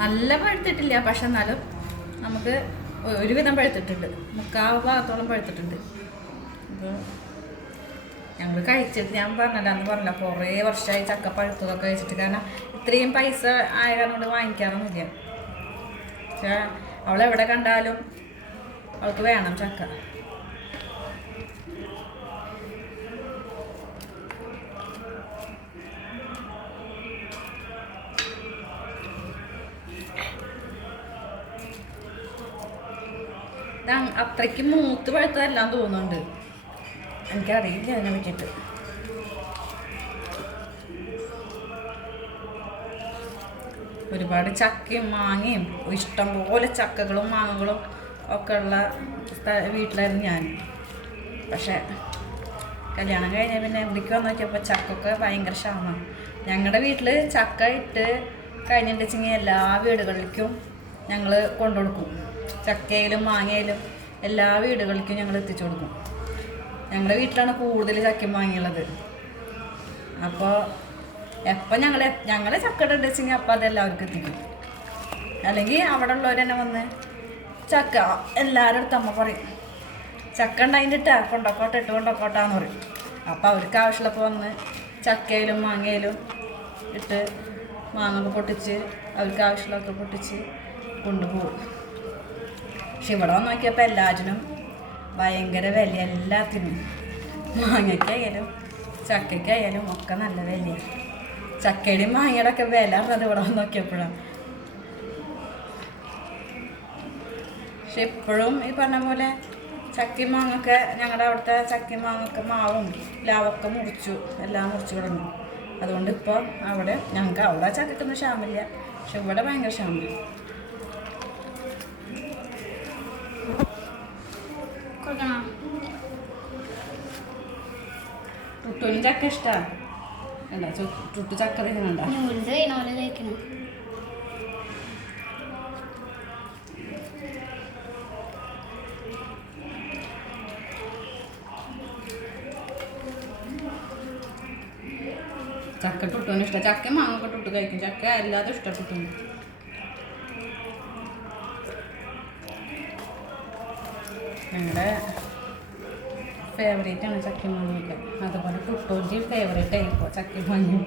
നല്ല പഴുത്തിട്ടില്ല, പക്ഷെ എന്നാലും നമുക്ക് ഒരുവിധം പഴുത്തിട്ടുണ്ട്, 3/4 ഭാഗത്തോളം പഴുത്തിട്ടുണ്ട്. അപ്പോൾ ഞങ്ങൾ കഴിച്ചിട്ട് ഞാൻ പറഞ്ഞില്ല കുറേ വർഷമായി ചക്ക പഴുത്തതൊക്കെ കഴിച്ചിട്ട്. കാരണം ഇത്രയും പൈസ ആയ കാരണം കൊണ്ട് വാങ്ങിക്കാറൊന്നുമില്ല. പക്ഷെ അവളെവിടെ കണ്ടാലും അവൾക്ക് വേണം ചക്ക. അത്രയ്ക്ക് മൂത്ത് പഴുത്തതെല്ലാം തോന്നുന്നുണ്ട്, എനിക്കറിയില്ല അതിനെ പറ്റിയിട്ട്. ഒരുപാട് ചക്കയും മാങ്ങയും ഇഷ്ടം പോലെ ചക്കകളും മാങ്ങകളും ഒക്കെ ഉള്ള വീട്ടിലായിരുന്നു ഞാൻ. പക്ഷെ കല്യാണം കഴിഞ്ഞ പിന്നെ എവിടേക്ക് വന്ന് നോക്കിയപ്പോൾ ചക്കൊക്കെ ഭയങ്കര ക്ഷാമമാണ്. ഞങ്ങളുടെ വീട്ടിൽ ചക്ക ഇട്ട് കഴിഞ്ഞിട്ടുണ്ടെങ്കിൽ എല്ലാ വീടുകളിലേക്കും ഞങ്ങൾ കൊണ്ടുകൊടുക്കും. ചക്കയിലും മാങ്ങയിലും എല്ലാ വീടുകളിലേക്കും ഞങ്ങൾ എത്തിച്ചു കൊടുക്കും. ഞങ്ങളുടെ വീട്ടിലാണ് കൂടുതൽ ചക്കയും മാങ്ങയുള്ളത്. അപ്പോൾ എപ്പോൾ ഞങ്ങളെ ചക്ക ഇട്ടുണ്ടെങ്കിൽ അപ്പം അതെല്ലാവർക്കും എത്തിക്കും. അല്ലെങ്കിൽ അവിടെ ഉള്ളവർ തന്നെ വന്ന് ചക്ക എല്ലാവരുടെ അടുത്ത് അമ്മ പറയും, ചക്ക ഉണ്ടായിട്ടാ കൊണ്ടോക്കോട്ടാന്ന് പറയും. അപ്പോൾ അവർക്ക് ആവശ്യമുള്ളപ്പോൾ വന്ന് ചക്കയിലും മാങ്ങയിലും ഇട്ട് മാങ്ങ പൊട്ടിച്ച് അവർക്ക് ആവശ്യമുള്ളതൊക്കെ പൊട്ടിച്ച് കൊണ്ടുപോകും. പക്ഷെ ഇവിടെ വന്ന് നോക്കിയപ്പോൾ എല്ലാറ്റിനും ഭയങ്കര വില, എല്ലാത്തിനും. മാങ്ങയ്ക്കായാലും ചക്കയ്ക്കായാലും ഒക്കെ നല്ല വിലയാണ്. ചക്കയുടെയും മാങ്ങയുടെ ഒക്കെ വില പറഞ്ഞത് ഇവിടെ വന്ന് നോക്കിയപ്പോഴാണ്. പക്ഷെ ഇപ്പോഴും ഈ പറഞ്ഞ പോലെ ചക്കയും മാങ്ങൊക്കെ ഞങ്ങളുടെ അവിടുത്തെ ചക്കയും മാങ്ങൊക്കെ മാവും ലാവൊക്കെ എല്ലാം മുറിച്ചു കിടന്നു. അതുകൊണ്ട് ഇപ്പോൾ അവിടെ ഞങ്ങൾക്ക് അവിടെ ചക്കയ്ക്കൊന്നും ക്ഷാമില്ല, പക്ഷെ ഇവിടെ ഭയങ്കര ക്ഷാമം. ടുട്ടുവിന് ചക്ക ഇഷ്ടമാണ്. അല്ല ടുട്ടു ചക്ക തിന്നുന്നുണ്ട. ചക്ക ടുട്ടുവിന് ഇഷ്ടം. ചക്ക മാങ്ങൊക്കെ ടുട്ടു കഴിക്കും, ചക്ക അല്ലാതെ ഇഷ്ടം ടുട്ടുവിന്. ഞങ്ങളുടെ ഫേവറേറ്റാണ് ചക്കയും മാങ്ങയൊക്കെ. അതുപോലെ ടുട്ടൂൻ്റെ ഫേവറേറ്റ് ആയിപ്പോൾ ചക്കയും മാങ്ങയും.